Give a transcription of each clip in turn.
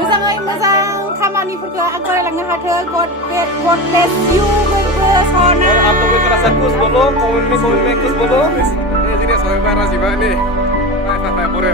मोजां खामानिफोरखौ आवगायलांनो हाथों God bless you बयबो सना और आप लोग थोड़ा सा कुछ बोलो कमेंट में कुछ बोलो ये जिन्हें सोए बारा जीवा nih boleh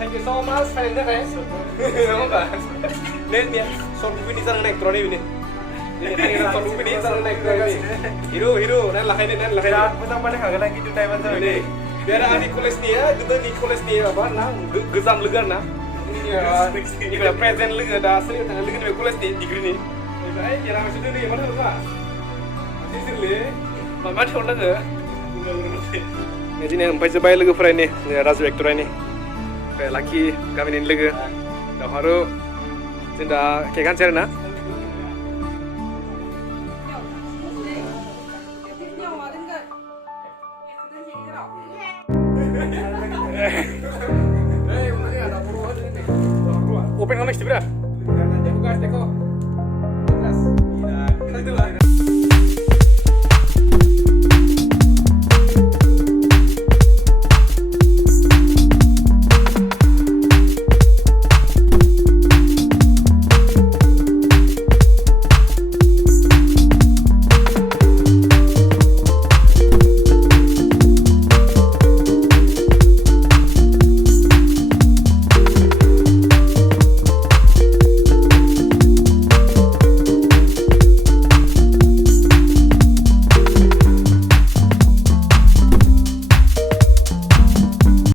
Thank you so much kalian guys. Nih short movie ni sana naik drone ini. Ini short movie ni sana naik drone ini. Hero nan lakai nan. Pusang pada kagak lagi tu time tu. Ini. Biar Nicholas ni ya, kita Nicholas ni apa nang gezam legar na. Ini kalau present legar dah asli tengah legar Nicholas ni degree ni. Ini kira macam tu ni mana tu pak? Masih sini. Mama thonda ke? Ini ni sampai sebaik legar friend ni, Razu Vector ni. Laki kami ni legar. Dah baru sudah kekan cerna. Open kamu istirahat. Guys, teko.